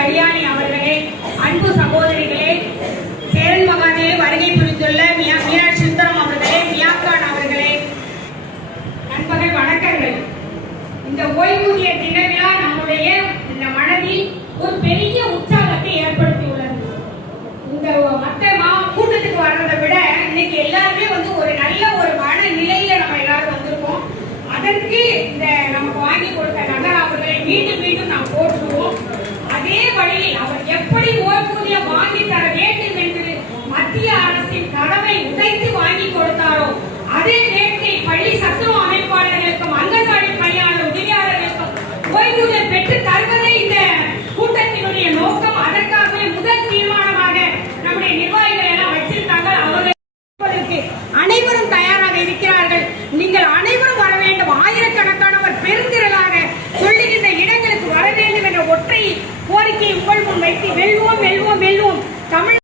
கல்யாணி அவர்களே அன்பு சகோதரிகளே சேரன் மகானே வருகை புரிந்துள்ள மியா- மீனாட்சி சுந்தரம் அவர்களே மியாக்கான் அவர்களே. நண்பர்கள் வணக்கங்கள். இந்த ஓய்வூதிய தின விழா நம்முடைய இந்த மனதில் ஒரு பெரிய உற்சாகத்தை ஏற்படுத்தியுள்ளது இந்த மத்த மா கூட்டத்துக்கு வர்றதை விட இன்னைக்கு எல்லாருமே வந்து ஒரு நல்ல ஒரு மன நிலையில நம்ம எல்லாரும் வந்திருக்கோம். அதற்கு இந்த நமக்கு வாங்கி கொடுத்த நகர் அவர்களை மீண்டும் எப்படி ஓய்வூதியம் வாங்கி தர வேண்டும் என்று மத்திய அரசின் கடமை உடைத்து வாங்கி கொடுத்தாரோ அதே வேண்டும் என்ற ஒற்றை கோரிக்கையை உங்கள் முன் வைத்து வெல்வோம் வெல்வோம் வெல்வோம். தமிழ்